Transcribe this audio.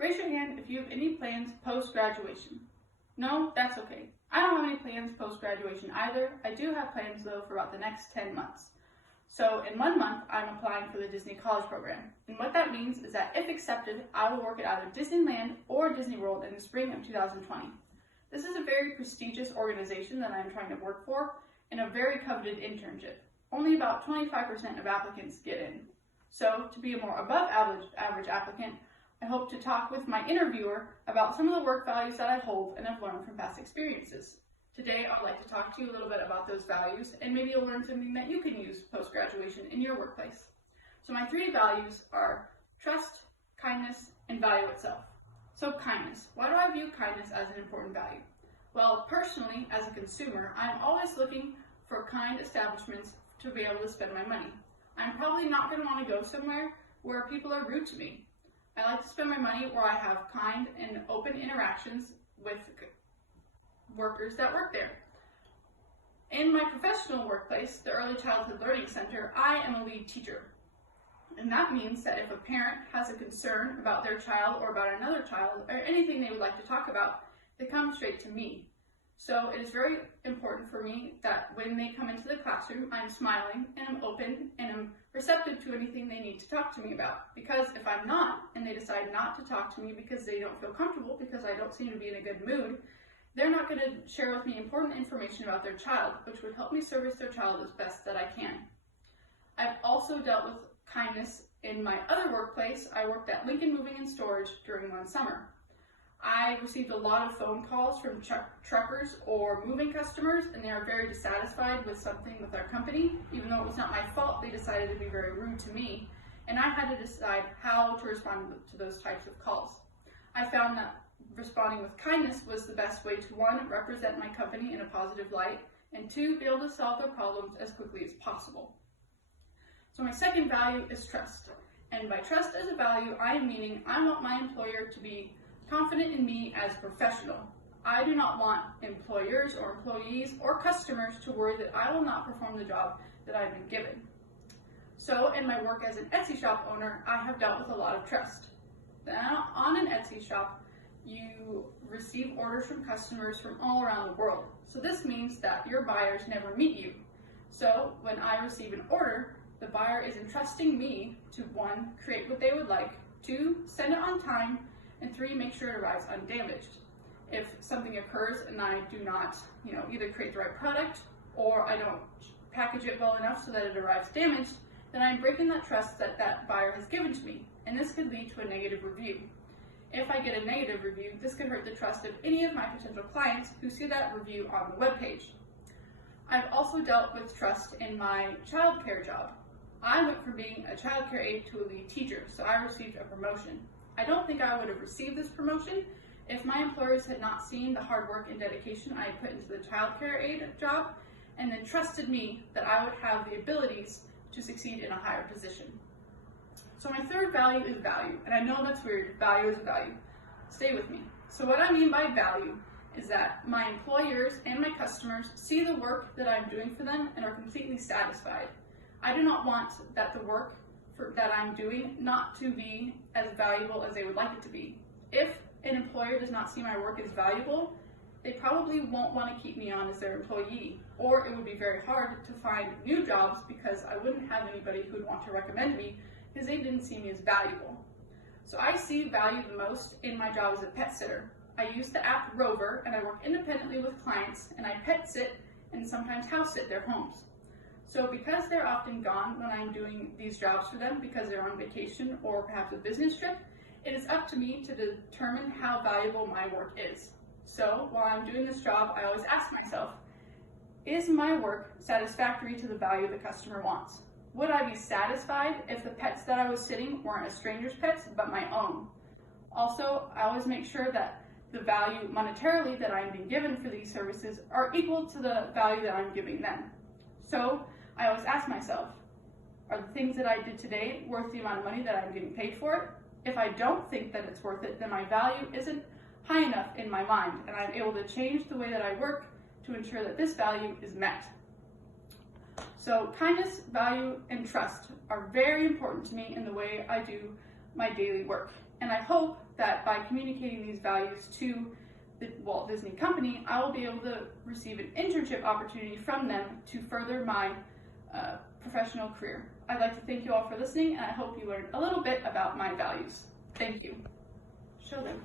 Raise your hand if you have any plans post-graduation. No, that's okay. I don't have any plans post-graduation either. I do have plans though for about the next 10 months. So in 1 month, I'm applying for the Disney College Program. And what that means is that if accepted, I will work at either Disneyland or Disney World in the spring of 2020. This is a very prestigious organization that I'm trying to work for and a very coveted internship. Only about 25% of applicants get in. So to be a more above average applicant, I hope to talk with my interviewer about some of the work values that I hold and have learned from past experiences. Today, I'd like to talk to you a little bit about those values, and maybe you'll learn something that you can use post-graduation in your workplace. So my 3 values are trust, kindness, and value itself. So kindness. Why do I view kindness as an important value? Well, personally, as a consumer, I'm always looking for kind establishments to be able to spend my money. I'm probably not going to want to go somewhere where people are rude to me. I like to spend my money where I have kind and open interactions with workers that work there. In my professional workplace, the Early Childhood Learning Center, I am a lead teacher. And that means that if a parent has a concern about their child or about another child or anything they would like to talk about, they come straight to me. So it is very important for me that when they come into the classroom, I'm smiling and I'm open and I'm receptive to anything they need to talk to me about. Because if I'm not, and they decide not to talk to me because they don't feel comfortable, because I don't seem to be in a good mood, they're not going to share with me important information about their child, which would help me service their child as best that I can. I've also dealt with kindness in my other workplace. I worked at Lincoln Moving and Storage during one summer. I received a lot of phone calls from truckers or moving customers, and they are very dissatisfied with something with our company. Even though it was not my fault, they decided to be very rude to me, and I had to decide how to respond to those types of calls. I found that responding with kindness was the best way to, 1, represent my company in a positive light, and 2, be able to solve their problems as quickly as possible. So my second value is trust. And by trust as a value, I am meaning I want my employer to be confident in me as a professional. I do not want employers or employees or customers to worry that I will not perform the job that I've been given. So in my work as an Etsy shop owner, I have dealt with a lot of trust. Now, on an Etsy shop, you receive orders from customers from all around the world. So this means that your buyers never meet you. So when I receive an order, the buyer is entrusting me to 1, create what they would like, 2, send it on time, and 3, make sure it arrives undamaged. If something occurs and I do not, either create the right product or I don't package it well enough so that it arrives damaged, then I'm breaking that trust that that buyer has given to me, and this could lead to a negative review. If I get a negative review, this could hurt the trust of any of my potential clients who see that review on the webpage. I've also dealt with trust in my childcare job. I went from being a childcare aide to a lead teacher, so I received a promotion. I don't think I would have received this promotion if my employers had not seen the hard work and dedication I had put into the childcare aide job and then trusted me that I would have the abilities to succeed in a higher position. So my third value is value, and I know that's weird, value is a value. Stay with me. So what I mean by value is that my employers and my customers see the work that I'm doing for them and are completely satisfied. I do not want that the work that I'm doing not to be as valuable as they would like it to be. If an employer does not see my work as valuable, they probably won't want to keep me on as their employee, or it would be very hard to find new jobs because I wouldn't have anybody who would want to recommend me because they didn't see me as valuable. So I see value the most in my job as a pet sitter. I use the app Rover, and I work independently with clients, and I pet sit and sometimes house sit their homes. So because they're often gone when I'm doing these jobs for them because they're on vacation or perhaps a business trip, it is up to me to determine how valuable my work is. So while I'm doing this job, I always ask myself, is my work satisfactory to the value the customer wants? Would I be satisfied if the pets that I was sitting weren't a stranger's pets, but my own? Also, I always make sure that the value monetarily that I'm being given for these services are equal to the value that I'm giving them. So I always ask myself, are the things that I did today worth the amount of money that I'm getting paid for it? If I don't think that it's worth it, then my value isn't high enough in my mind, and I'm able to change the way that I work to ensure that this value is met. So kindness, value, and trust are very important to me in the way I do my daily work. And I hope that by communicating these values to the Walt Disney Company, I will be able to receive an internship opportunity from them to further my professional career. I'd like to thank you all for listening, and I hope you learned a little bit about my values. Thank you. Show them.